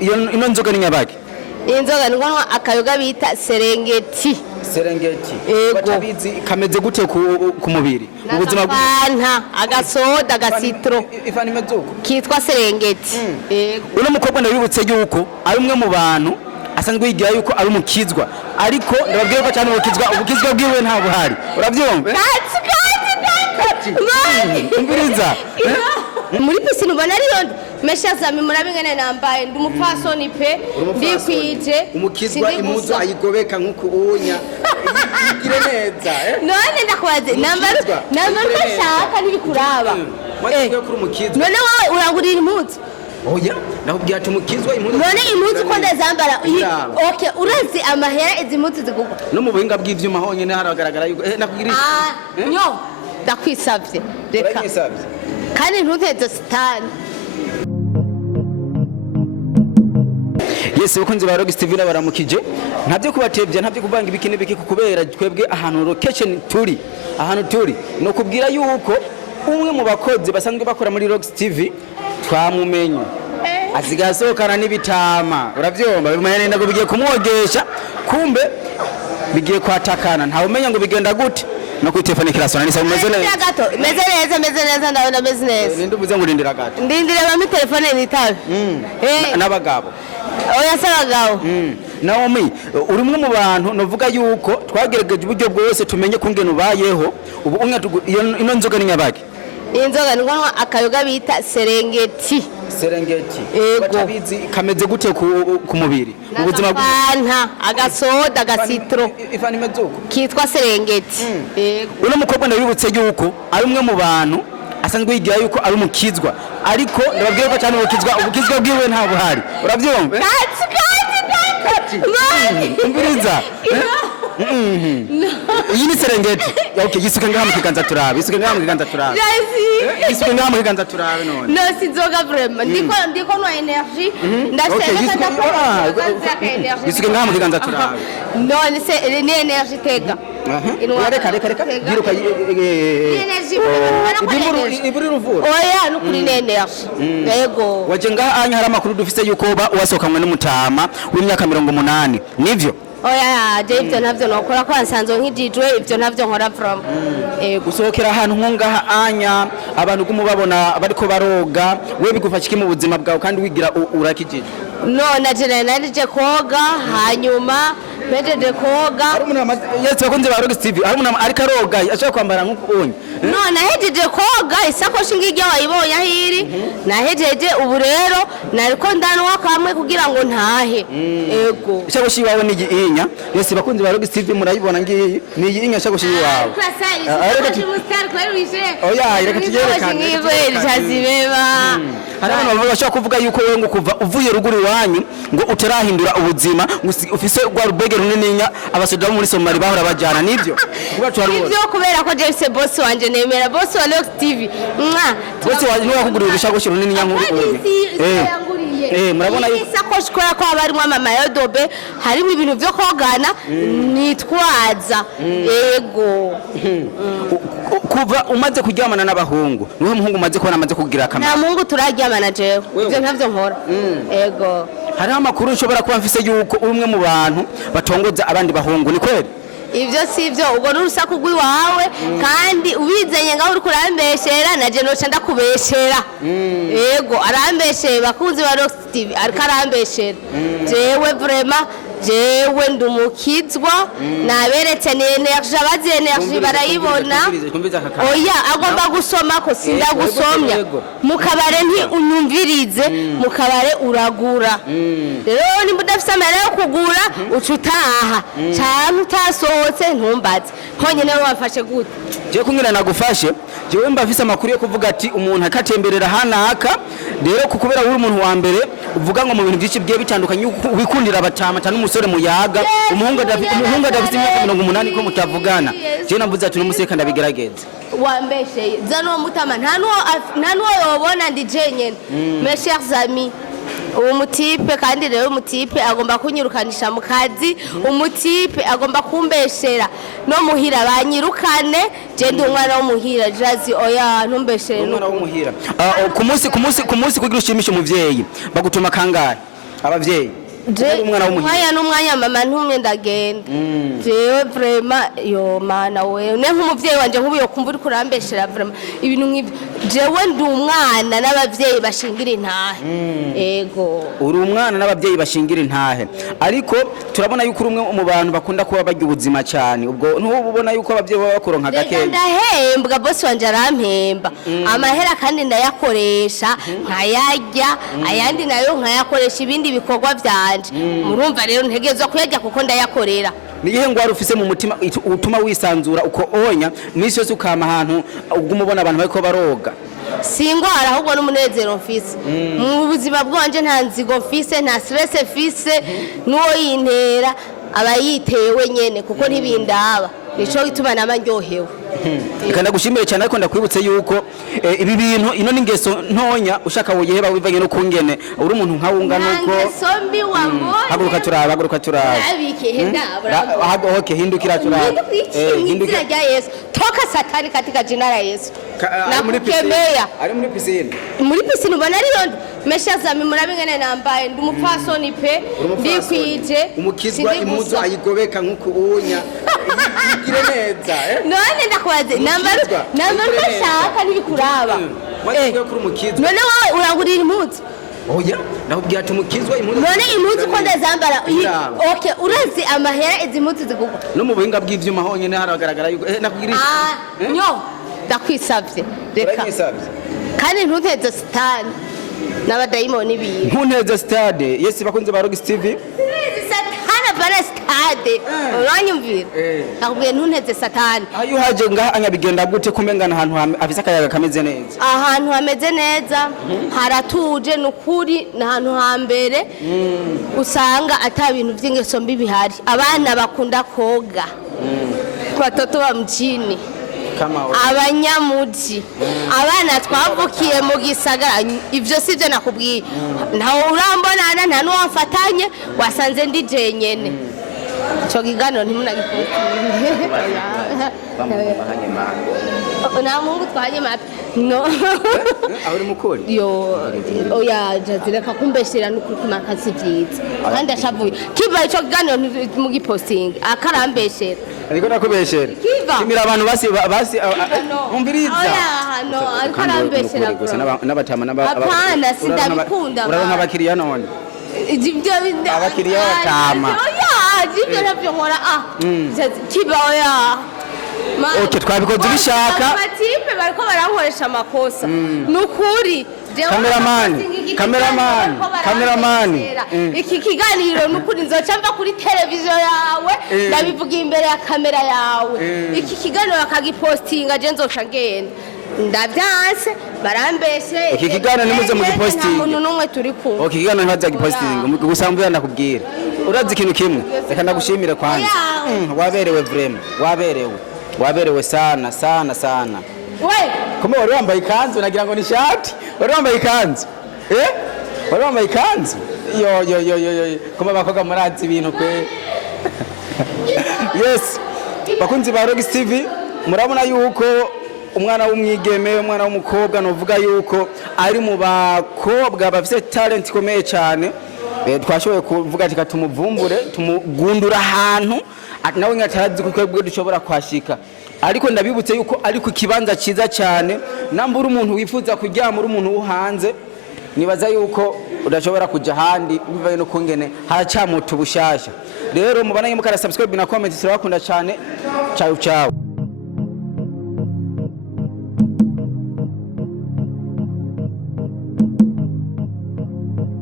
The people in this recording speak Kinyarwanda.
ino nzoga ni nyabaki? Inzoga ngonwa akayoga bita Serengeti. Serengeti. Batabizi kameze gute ku mubiri? Ubuzima bw'inka, agasoda, agasitro. Ifani mezuko. Kitwa Serengeti. Uno mukobwa ndabibutse yuko ari umwe mu bantu asanzwe yigira yuko ari umukizwa, ariko ndababwiye ko cyane ubukizwa bwiwe nta buhari. Urabyumva? Kati. Umviriza. Muri pisine ubona ariyo Meshazami murabingene nambaye ndi umupfasoni pe ndikwije umukizwa imuzo ayigobeka nkuko unya igire neza none ndakubaze namba ndashaka ntibikuraba mwatwe kuri umukizwa none wowe urangurira impuzu oya nakubwiye ati umukizwa impuzu none impuzu ko ndazambara okay urazi amahera izi mpuzu zigugwa no mu buhinga bw'ivyuma honyene haragaragara yuko nakugirisha nyo ndakwisavye reka kandi ntuteze sitani. Yes, bakunzi ba Rock TV baramukije. Ntabyo kubatevya, ntabyo kuvanga ibikini biki kubera twebwe ahantu location turi. Ahantu turi no kubwira yuko umwe mu bakozi basanzwe bakora muri Rock TV twamumenye. Azigasohokana n'ibitama. Uravyomba bimanye nenda bigiye kumwogesha kumbe bigiye kwatakana. Ntawe umenya ngo bigenda gute. No ku telefone kirasona nisa umeze neza. Meze neza ndabona business. Ninde uvuze ngo urindira gato. Ndindire bami telefone nitabe. N'abagabo. Oya saragaho. Naomi uri umwe mu bantu novuga yuko twagerageje uburyo bwose tumenye kungena ubayeho ubu umwe ino nzoga ni nyabaki? Inzoga ngonwa akayoga bita Serengeti. Serengeti. Batabizi kameze gute ku mubiri? Ubuzima bw'inka, agasoda, agasitro. Ifani mezuko. Kitwa Serengeti. Uno mukobwa ndabibutse yuko ari umwe mu bantu asanzwe yigira yuko ari umukizwa, ariko ndababwiye ko cyane ubukizwa bwiwe nta buhari. Urabyumva? Kati. Umviriza. Iyi ni Serengeti. Okay, yisuke ngaha mu kiganza turabe. Yisuke ngaha mu kiganza turabe. Yisuke ngaha mu kiganza turabe none. No sinzoga vraiment. Ndiko no energy. Ndashaka yisuke ngaha mu kiganza turabe. None se ni energy tega. Reka. Giruka energy. Iburi ruvura. Oya nukuri ni energy. Yego. Waje ngaha anya hari amakuru dufise yuko wasokamwe n'umutama w'imyaka 80. Nivyo? Oya je ivyo navyo nokora ko ansanzwe nk'ijijwe ivyo navyo nkora from gusohokera ahantu nkungaha anya abantu kumubabona bariko baroga we bigufasha iki mu buzima bwawe kandi wigira urakijije none je narije koga hanyuma mejeje koga ari umuntu yetse bakunze ba Rock TV ari umuntu ariko aroga ashaka kwambara nkuko unye none hejeje koga isakoshi ngijya wayibonye ahiri nahejeje ubu rero nariko ndanwa kamwe kugira ngo ntahe ego isakoshi wawe ni inya yose bakunze ba Rock TV murayibona ngiyi ni inya isakoshi wawe oya reka tugerekane hari abantu bashaka kuvuga yuko wewe ngo kuva uvuye ruguru wanyu ngo utarahindura ubuzima ufise rwa rubege runininya abasoda muri Somalia bahora bajana nivyo ivyo kubera ko James boss wanje nemera boss wa Rock TV boss wanje niwe wakugurira urushagoshi runininya nkuru murabona isakoshi ko abarimo mama Yodobe harimo ibintu byo kogana nitwaza ego kuva umaze kuryamana n'abahungu niwe muhungu umaze kubona amaze kugira akamaro nta muhungu turaryamana jewe ivyo ntavyo nkora ego hari amakuru nshobora kuba mfise yuko umwe mu bantu batongoza abandi bahungu ni kweli ivyo sivyo ubwo n'urusaku rw'iwawe kandi ubizanye ngaho uri kurambeshera naje noca ndakubeshera yego arambeshera bakunzi ba Rock TV ariko arambeshera jewe vraiment jewe ndumukizwa naberetse ni energy abazi energy barayibona oya agomba gusoma ko sinda gusomya mukabare nti unyumvirize mukabare uragura rero nimba udafise amahera yo kugura ucutaha cyane utasohotse ntumbaze honyene wafashe gute je kumwira nagufashe jewe mbafise amakuru yo kuvuga ati umuntu akatemberera hanaka rero kukubera uri umuntu wa mbere uvuga ngo mu bintu byinshi bye bitandukanye wikundira abatama cyane umusore muyaga umuhungu adafite imyaka 80 ko mutavugana je navuze ati n'umuseka ndabigerageza wambesheye zano mutama nta nuwo yobona ndi jenyene mes chers amis umutipe kandi rero umutipe agomba kunyirukanisha mu kazi umutipe agomba kumbeshera no muhira banyirukane je ndi umwana wo muhira jazi oya ntumbeshere umwana wo muhira ku munsi kugira ushimishe umuvyeyi bagutuma kangahe abavyeyi umwanya n'umwanya mama ntumwe ndagenda jewe vraiment yo mana we ne nk'umuvyeyi wanje nk'ubu yo kumva uri kurambeshera vraiment ibintu nk'ibyo jewe ndi umwana n'abavyeyi bashingira intahe ego uri umwana n'abavyeyi bashingira intahe ariko turabona yuko uri umwe mu bantu bakunda kuba barya ubuzima cyane ubwo ntububona yuko abavyeyi baba bakuronka gakeye ndahembwa boss wanje arampemba amahera kandi ndayakoresha nkayarya ayandi nayo nkayakoresha ibindi bikorwa vya murumva rero ntegezo kuyajya kuko ndayakorera nigihe ngo warufise mu mutima utuma wisanzura uko onya misi yose ukama ahantu ugumubona abantu bariko baroga singwara ahubwo n'umunezero mfise mu buzima bwanje nta nzigo mfise nta stress mfise nuwo yintera abayitewe nyene kuko ntibindaba nico gituma namaryohewe kandi gushimire cyane ariko ndakwibutse yuko ibi bintu ino n'ingeso ntonya ushaka woyeheba wivanye no kungene uri umuntu nka wunga nuko sombi wambone haguruka turaba abike ndabura okay hindukira turaba hindukira rya Yesu toka satani katika jina la Yesu nakukemea ari muri pisine ubona ari mesha zami murabingene nambaye ndi umupfasoni pe ndikwije umukizwa imuzo ayigobeka nkuko unya igire neza none ndakwaze nambara ndashaka ntibikuraba none wowe uragurira impuzu oya nakubwira ati umukizwa impuzu none impuzu ko ndazambara okay urazi amahera izi mpuzu zigugwa no mu buhinga bw'ivyuma honyene haragaragara yuko nakubwira nyo ndakwisavye reka kandi ntunteze sitani n'abadayimoni biye ntunteze stade yesi bakunze ba Rock TV satana bara stade uranyumvira nakubwiye ntunteze satani ayo haje ngaha anyabigenda gute kumengana ahantu afise akayaga kameze neza ahantu hameze neza haratuje nukuri n'ahantu hambere usanga ata bintu by'ingeso mbi bihari abana bakunda koga batoto ba mjini abanyamuji abana twavukiye mu gisagara ivyo sivyo nakubwiye ntawe urambonana nta nuwamfatanye wasanze ndi jenyene ico kiganiro ntimunagikurikiye na mungu twahanye mapi no aho uri mukuri yo oya jazireka kumbeshera n'ukuri kumakazi vyiza kandi ashavuye kiva ico kiganiro mu giposting akarambeshera ariko nakubeshera kimira abantu basi umbiriza no akarambeshera n'abatama apana sindabikunda uraronka abakiriya none ivyo abakiriya batama oya ivyo navyo nkora kiva oya okay twabikoze bishaka abatipe bariko barankoresha amakosa nukuri cameraman iki kiganiro nukuri nzoca mva kuri televiziyo yawe ndabivuga imbere ya kamera yawe iki kiganiro bakagipostinga je nzoca ngenda ndavyanse barambeshe iki kiganiro nimuze mu giposting umuntu numwe turi kumwe okay kiganiro ntibaza giposting gusambuye nakubwira urazi ikintu kimwe reka ndagushimire kwanza waberewe vraiment waberewe sana we kama wari wambaye ikanzu nagira ngo ni shati wari wambaye ikanzu wari wambaye ikanzu yo kama bakoga murazi ibintu kwe yes bakunzi ba Rock TV murabona yuko umwana w'umwigeme umwana w'umukobwa novuga yuko ari mu bakobwa bafite talent ikomeye cyane twashoboye kuvuga ati katumuvumbure tumugundura ahantu nawe nkatarazi ko twebwe dushobora kwashika ariko ndabibutse yuko ari ku kibanza ciza cyane nambura umuntu wifuza kuryama uri umuntu uhanze nibaza yuko udashobora kuja handi bivaye no kungene haracamuta ubushasha rero mubana mukara subscribe na comment turabakunda cyane ciao